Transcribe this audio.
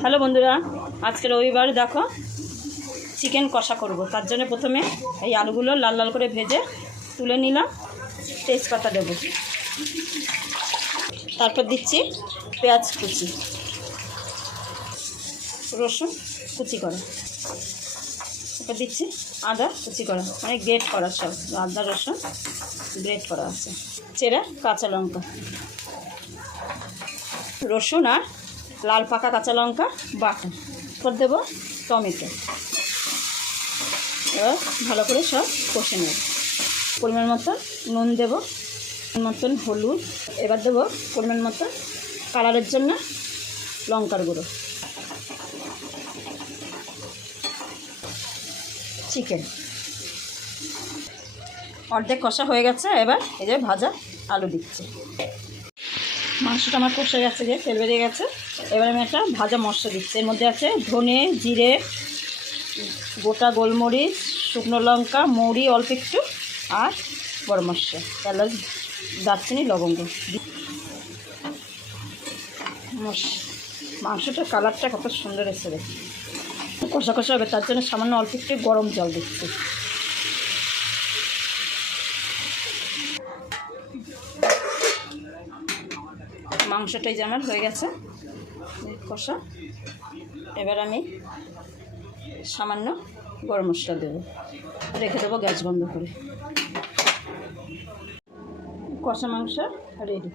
Hello বন্ধুরা আজকে রবিবার দেখো, চিকেন কষা করব। তার জন্য প্রথমে এই আলুগুলো লাল লাল করে ভেজে তুলে নিলাম, তেজপাতা দেবো। তারপর দিচ্ছি পেঁয়াজ কুচি, রসুন কুচি করা। তারপর দিচ্ছি আদা কুচি করা মানে গ্রেট করা সব, আদা, রসুন, গ্রেট করা আছে। চেরা কাঁচা লঙ্কা। রসুন আর লাল পাকা কাঁচা লঙ্কা বাটা এরপর দেবো টমেটো। এবার ভালো করে সব কষে নেব। পরিমাণ মতন নুন দেবো মতন হলুদ। এবার দেবো পরিমাণ মতন কালারের জন্য লঙ্কার গুঁড়ো। চিকেন। অর্ধেক কষা হয়ে গেছে, এবার এই যে ভাজা আলু দিচ্ছি। মাংসটা আমার কষে গেছে যে তেল বেরিয়ে গেছে। এবার আমি একটা ভাজা মশলা দিচ্ছি। এর মধ্যে আছে ধনে, জিরে, গোটা গোলমরিচ, শুকনো লঙ্কা, মৌরি, অল্প একটু, আর বড় মশলা। এলাচ দারচিনি, লবঙ্গ। মাংসটার কালারটা কত সুন্দর এসে রে। কষা কষা হবে, তার জন্য সামান্য অল্প একটু গরম জল দিচ্ছি। মাংসটাই যে আমার হয়ে গেছে কষা। এবার আমি সামান্য গরম মশলা দেবো। রেখে দেবো গ্যাস বন্ধ করে। কষা মাংস রেডি।